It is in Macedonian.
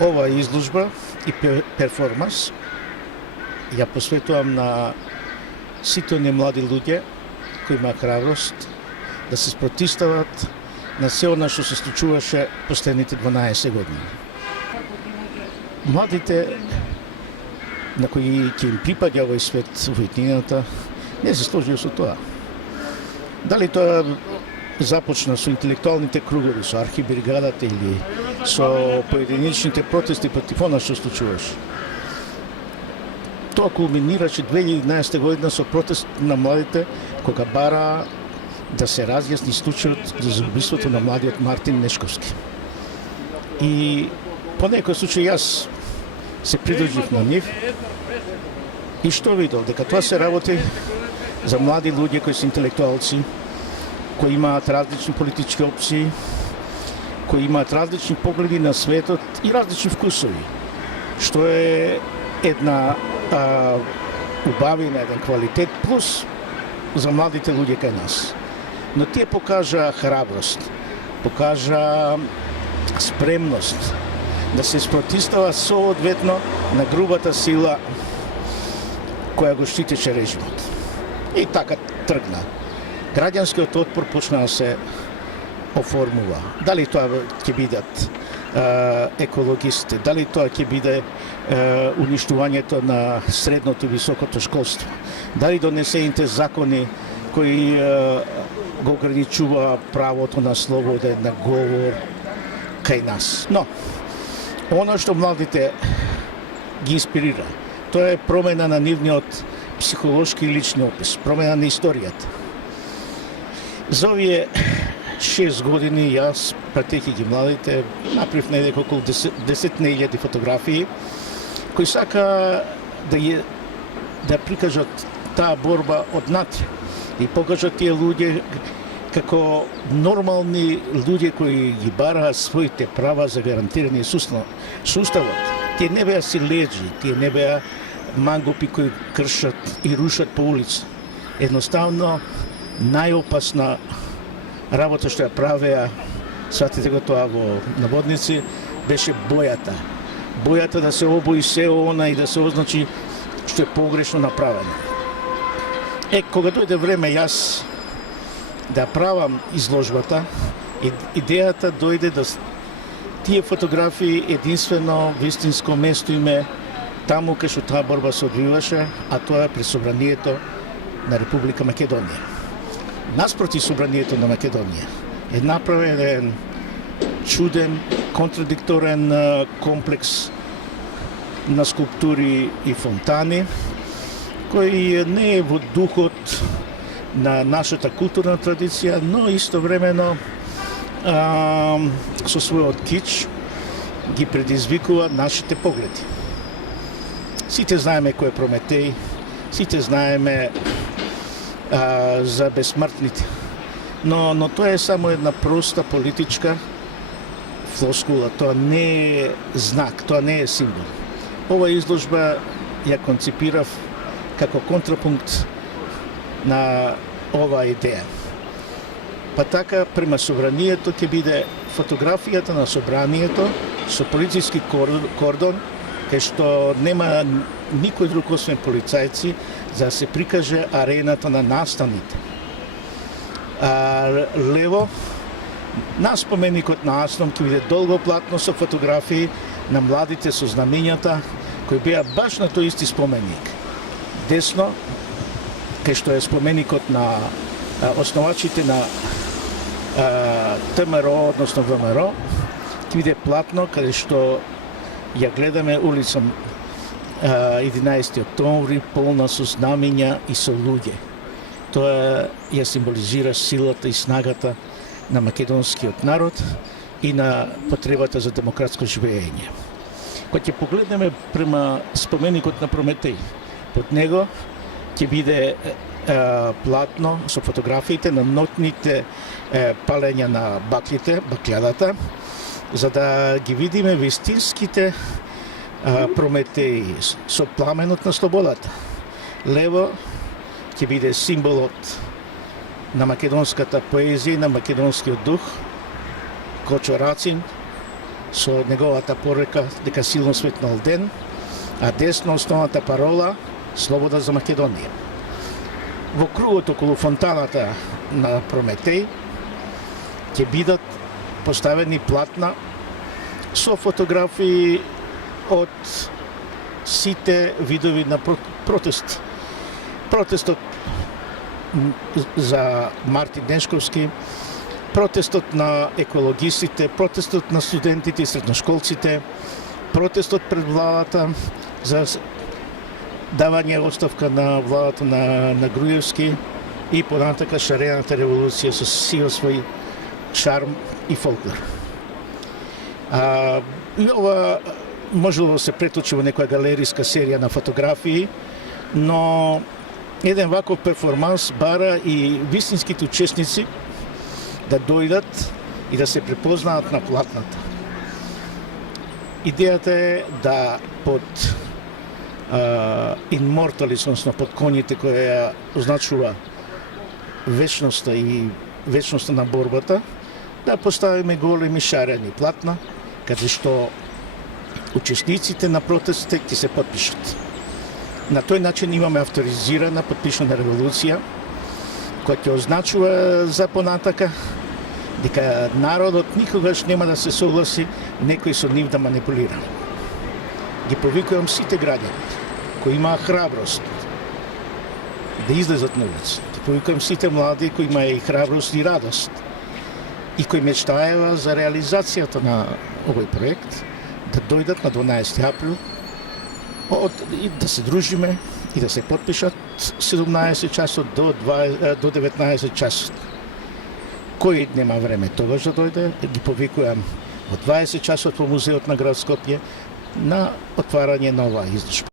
Ова изложба и перформанс ја посветувам на сите оние млади луѓе кои имаа храброст да се спротивстават на се она што се случуваше последните 12 години. Младите на кои ќе им припаѓа овој свет во иднината не се сложија со тоа. Дали тоа започна со интелектуалните кругови, со архибригадата или со поединечните протести против она што случуваше. Тоа кулминираше 2011 година со протест на младите кога бара да се разјасни случајот за убиството на младиот Мартин Нешковски. И по некој случај јас се придружив на нив и што видов, дека тоа се работи за млади луѓе кои се интелектуалци, кои имаат различни политички опции, кои имаат различни погледи на светот и различни вкусови, што е една убавина, еден квалитет плюс за младите луѓе кај нас. Но тие покажа храброст, покажа спремност да се спротивстава соодветно на грубата сила која го штитеше режимот. И така тргна. Граѓанскиот отпор почна да се оформува. Дали тоа ќе бидат екологисти, дали тоа ќе биде уништувањето на средното и високото школство, дали донесените закони кои го ограничува правото на слободен на говор кај нас. Но, оно што младите ги инспирира, тоа е промена на нивниот психолошки и лични опис, промена на историјата. За овие 6 години јас, пратејќи ги младите, направив неколку околу 10.000 фотографии кои сака да прикажат таа борба однатре и покажат тие луѓе како нормални луѓе кои ги бараат своите права за гарантирани суставот. Тие не беа силеджи, тие не беа мангупи кои кршат и рушат по улица. Едноставно, најопасна работа што ја правеа, сватите го тоа во наводници, беше бојата. Бојата да се обои се она и да се означи што е погрешно направено. Кога дојде време јас да правам изложбата, идејата дојде да тие фотографии единствено вистинско место име таму кај што таа борба се одвиваше, а тоа е при Собранието на Република Македонија. Наспроти Собранието на Македонија е направен еден чуден, контрадикторен комплекс на скулптури и фонтани, кој не е во духот на нашата културна традиција, но истовремено со својот кич ги предизвикува нашите погледи. Сите знаеме кој е Прометеј, сите знаеме за бесмртните, но тоа е само една проста политичка флоскула, тоа не е знак, тоа не е символ. Ова изложба ја концепирав како контрапункт на оваа идеја. Па така, према Собранието ќе биде фотографијата на Собранието со полициски кордон, кај што нема никој друг освен полицајци, за да се прикаже арената на настаните. Лево, на споменикот на Аслом ќе биде долго платно со фотографии на младите со знамењата кои беа баш на тој исти споменик. Десно, кај што е споменикот на основачите на ТМРО, односно ВМРО, ќе биде платно, каде што ја гледаме улица 11 октомври, полна со знамења и со луѓе. Тоа ја символизира силата и снагата на македонскиот народ и на потребата за демократско живење. Кога ќе погледнеме према споменикот на Прометеј, под него ќе биде платно со фотографиите на нотните палења на баклјадата, за да ги видиме вистинските Прометеи со пламенот на слободата. Лево ќе биде символот на македонската поезија, на македонскиот дух, Кочо Рацин, со неговата порека дека силно светнал ден, а десно основната парола Слобода за Македонија. Во кругот околу фонтаната на Прометеј ќе бидат поставени платна со фотографии од сите видови на протест. Протестот за Мартин Нешковски, протестот на екологистите, протестот на студентите и средношколците, протестот пред владата за давање оставка на владата на Груевски и понатака шарената револуција со сиот свој шарм и фолклор. И ова можело да се преточи во некоја галериска серија на фотографии, но еден ваков перформанс бара и вистинските учесници да дојдат и да се препознаат на платната. Идејата е да под Immortalis, односно под коњите која означува вечноста и вечноста на борбата, да поставиме големи шарени платна, каде што учесниците на протестите ќе се подпишат. На тој начин имаме авторизирана подпишана револуција, која ќе означува за понатака дека народот никогаш нема да се согласи некој со нив да манипулира. Ги повикувам сите граѓани кои имаат храброст да излезат на улица. Ги повикувам сите млади кои имаат и храброст и радост и кои мечтаева за реализацијата на овој проект, да дојдат на 12 април и да се дружиме и да се подпишат 17 часот до 19 часот. Кој нема време тогаш да дојде, ги повикувам во 20 часот во музеот на град Скопје на отварање на оваа изложба.